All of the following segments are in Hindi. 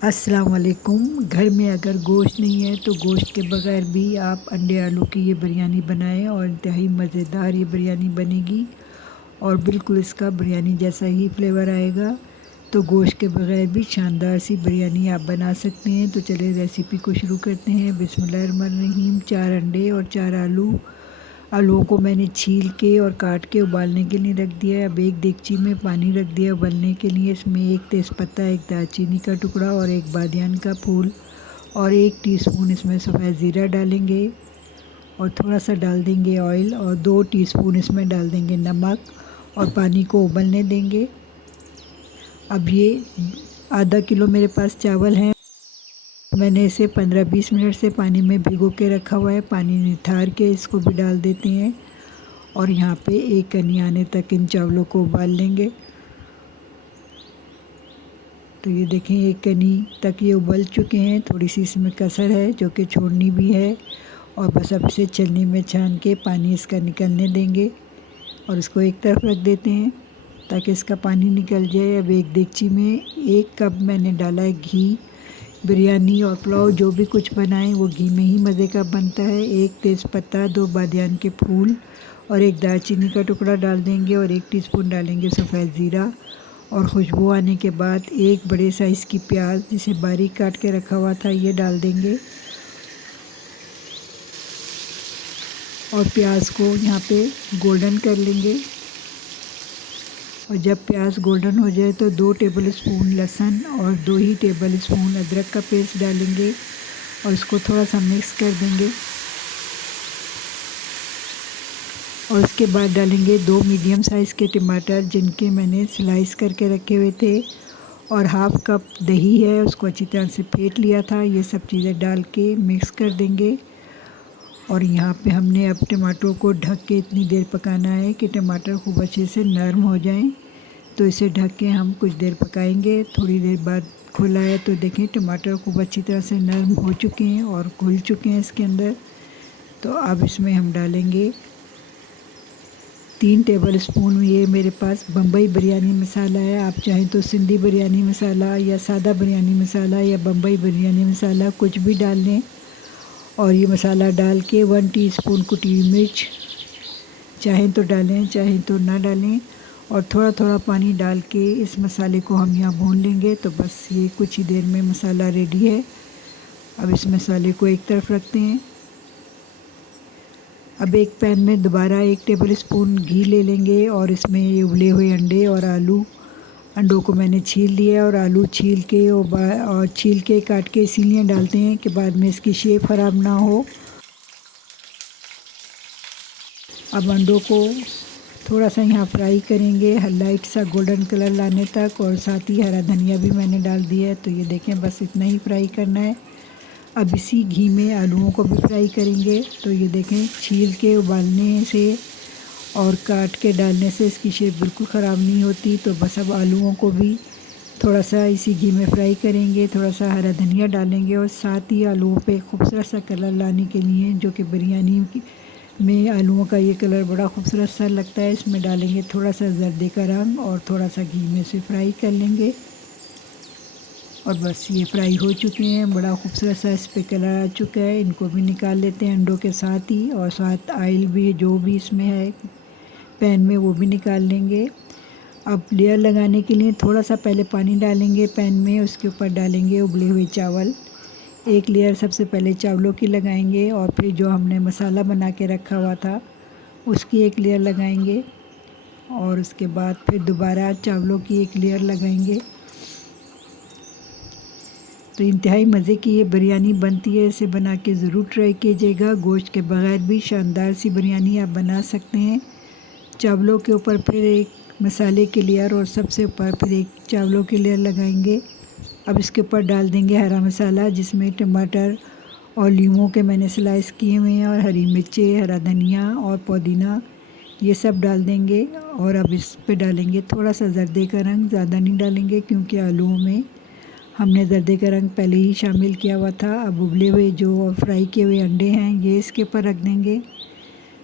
अस्सलाम वालेकुम। घर में अगर गोश्त नहीं है तो गोश्त के बगैर भी आप अंडे आलू की ये बिरयानी बनाएं और इंतहाई मज़ेदार ये बिरयानी बनेगी और बिल्कुल इसका बिरयानी जैसा ही फ्लेवर आएगा। तो गोश्त के बगैर भी शानदार सी बिरयानी आप बना सकते हैं। तो चलिए रेसिपी को शुरू करते हैं। बिस्मिल्लाहिर्रहमानिर्रहीम। 4 अंडे और 4 आलू। आलूओं को मैंने छील के और काट के उबालने के लिए रख दिया है। अब एक देगची में पानी रख दिया उबलने के लिए। इसमें 1 तेज़पत्ता, 1 दालचीनी का टुकड़ा और 1 बादियान का फूल और 1 टीस्पून इसमें सफ़ेद ज़ीरा डालेंगे और थोड़ा सा डाल देंगे ऑयल और 2 टीस्पून इसमें डाल देंगे नमक और पानी को उबलने देंगे। अब ये आधा किलो मेरे पास चावल हैं। मैंने इसे 15-20 मिनट से पानी में भिगो के रखा हुआ है। पानी निथार के इसको भी डाल देते हैं और यहाँ पे एक कनी आने तक इन चावलों को उबाल लेंगे। तो ये देखें एक कनी तक ये उबल चुके हैं। थोड़ी सी इसमें कसर है जो कि छोड़नी भी है और बस अब इसे छलनी में छान के पानी इसका निकलने देंगे और इसको एक तरफ रख देते हैं ताकि इसका पानी निकल जाए। अब एक देगची में 1 कप मैंने डाला है घी। बिरयानी और पुलाव जो भी कुछ बनाएं वो घी में ही मज़े का बनता है। 1 तेज़पत्ता, 2 बादियान के फूल और 1 दालचीनी का टुकड़ा डाल देंगे और 1 टीस्पून डालेंगे सफ़ेद ज़ीरा और खुशबू आने के बाद 1 बड़े साइज़ की प्याज जिसे बारीक काट के रखा हुआ था ये डाल देंगे और प्याज को यहाँ पे गोल्डन कर लेंगे। और जब प्याज गोल्डन हो जाए तो 2 टेबलस्पून लहसुन और 2 ही टेबलस्पून अदरक का पेस्ट डालेंगे और इसको थोड़ा सा मिक्स कर देंगे और उसके बाद डालेंगे 2 मीडियम साइज़ के टमाटर जिनके मैंने स्लाइस करके रखे हुए थे और हाफ़ कप दही है उसको अच्छी तरह से फेंट लिया था। ये सब चीज़ें डाल के मिक्स कर देंगे और यहाँ पे हमने अब टमाटरों को ढक के इतनी देर पकाना है कि टमाटर खूब अच्छे से नरम हो जाएं। तो इसे ढक के हम कुछ देर पकाएंगे। थोड़ी देर बाद खुला है तो देखें टमाटर खूब अच्छी तरह से नरम हो चुके हैं और घुल चुके हैं इसके अंदर। तो अब इसमें हम डालेंगे 3 टेबलस्पून ये मेरे पास बम्बई बिरयानी मसाला है। आप चाहें तो सिंधी बिरयानी मसाला या सादा बिरयानी मसाला या बम्बई बिरयानी मसाला कुछ भी डाल लें और ये मसाला डाल के 1 टीस्पून कुटी हुई मिर्च चाहें तो डालें चाहें तो ना डालें और थोड़ा थोड़ा पानी डाल के इस मसाले को हम यहाँ भून लेंगे। तो बस ये कुछ ही देर में मसाला रेडी है। अब इस मसाले को एक तरफ रखते हैं। अब एक पैन में दोबारा 1 टेबलस्पून घी ले लेंगे और इसमें ये उबले हुए अंडे और आलू, अंडों को मैंने छील लिया और आलू छील के और छील के काट के इसीलिए डालते हैं कि बाद में इसकी शेप ख़राब ना हो। अब अंडों को थोड़ा सा यहाँ फ्राई करेंगे लाइट सा गोल्डन कलर लाने तक और साथ ही हरा धनिया भी मैंने डाल दिया है। तो ये देखें बस इतना ही फ्राई करना है। अब इसी घी में आलूओं को भी फ्राई करेंगे। तो ये देखें छील के उबालने से और काट के डालने से इसकी शेप बिल्कुल ख़राब नहीं होती। तो बस अब आलूओं को भी थोड़ा सा इसी घी में फ्राई करेंगे। थोड़ा सा हरा धनिया डालेंगे और साथ ही आलूओं पे खूबसूरत सा कलर लाने के लिए जो कि बिरयानी में आलूओं का ये कलर बड़ा खूबसूरत सा लगता है, इसमें डालेंगे थोड़ा सा जर्दे का रंग और थोड़ा सा घी में से फ्राई कर लेंगे। और बस ये फ्राई हो चुके हैं, बड़ा खूबसूरत सा इस पर कलर आ चुका है। इनको भी निकाल लेते हैं अंडों के साथ ही और साथ ऑयल भी जो भी इसमें है पैन में वो भी निकाल लेंगे। अब लेयर लगाने के लिए थोड़ा सा पहले पानी डालेंगे पैन में, उसके ऊपर डालेंगे उबले हुए चावल। एक लेयर सबसे पहले चावलों की लगाएंगे और फिर जो हमने मसाला बना के रखा हुआ था उसकी एक लेयर लगाएंगे और उसके बाद फिर दोबारा चावलों की एक लेयर लगाएंगे। तो इंतहाई मज़े की ये बिरयानी बनती है, इसे बना के ज़रूर ट्राई कीजिएगा। गोश्त के बगैर भी शानदार सी बिरयानी आप बना सकते हैं। चावलों के ऊपर फिर एक मसाले की लेयर और सबसे ऊपर फिर एक चावलों की लेयर लगाएंगे। अब इसके ऊपर डाल देंगे हरा मसाला जिसमें टमाटर और लीमों के मैंने स्लाइस किए हुए हैं और हरी मिर्चें, हरा धनिया और पुदीना ये सब डाल देंगे। और अब इस पे डालेंगे थोड़ा सा जर्दे का रंग, ज़्यादा नहीं डालेंगे क्योंकि आलूओं में हमने जर्दे का रंग पहले ही शामिल किया हुआ था। अब उबले हुए जो फ्राई किए हुए अंडे हैं ये इसके ऊपर रख देंगे।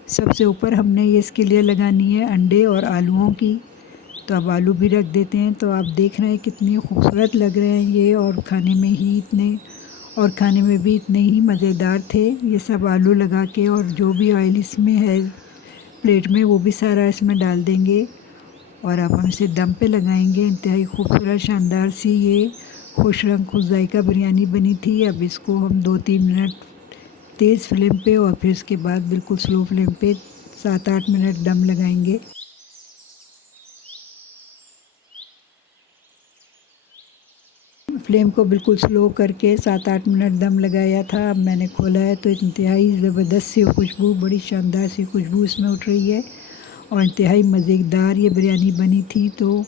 सबसे ऊपर हमने ये इसके लिए लगानी है अंडे और आलूओं की। तो अब आलू भी रख देते हैं। तो आप देख रहे हैं कितने खूबसूरत लग रहे हैं ये, और खाने में भी इतने ही मज़ेदार थे। ये सब आलू लगा के, और जो भी ऑयल इसमें है प्लेट में वो भी सारा इसमें डाल देंगे, और अब हम इसे दम पे लगाएंगे। इंतहाई खूबसूरत शानदार सी ये खुश रंग खुश जायका बिरयानी बनी थी। अब इसको हम 2-3 मिनट तेज़ फ्लेम पे, और फिर इसके बाद बिल्कुल स्लो फ्लेम पे 7-8 मिनट दम लगाएंगे। फ्लेम को बिल्कुल स्लो करके 7-8 मिनट दम लगाया था। अब मैंने खोला है तो इंतहाई ज़बरदस्त सी खुशबू, बड़ी शानदार सी खुशबू इसमें उठ रही है, और इंतहाई मज़ेदार ये बिरयानी बनी थी। तो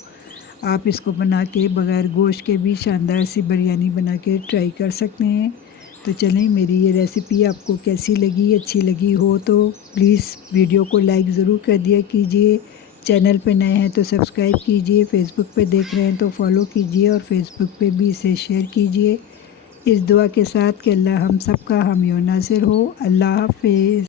आप इसको बना के बग़ैर गोश्त के भी शानदार सी बिरयानी बना के ट्राई कर सकते हैं। तो चलें, मेरी ये रेसिपी आपको कैसी लगी, अच्छी लगी हो तो प्लीज़ वीडियो को लाइक ज़रूर कर दिया कीजिए। चैनल पे नए हैं तो सब्सक्राइब कीजिए, फेसबुक पे देख रहे हैं तो फॉलो कीजिए, और फेसबुक पे भी इसे शेयर कीजिए, इस दुआ के साथ कि अल्लाह हम सब का हामी और नासिर हो। अल्लाह हाफ़िज़।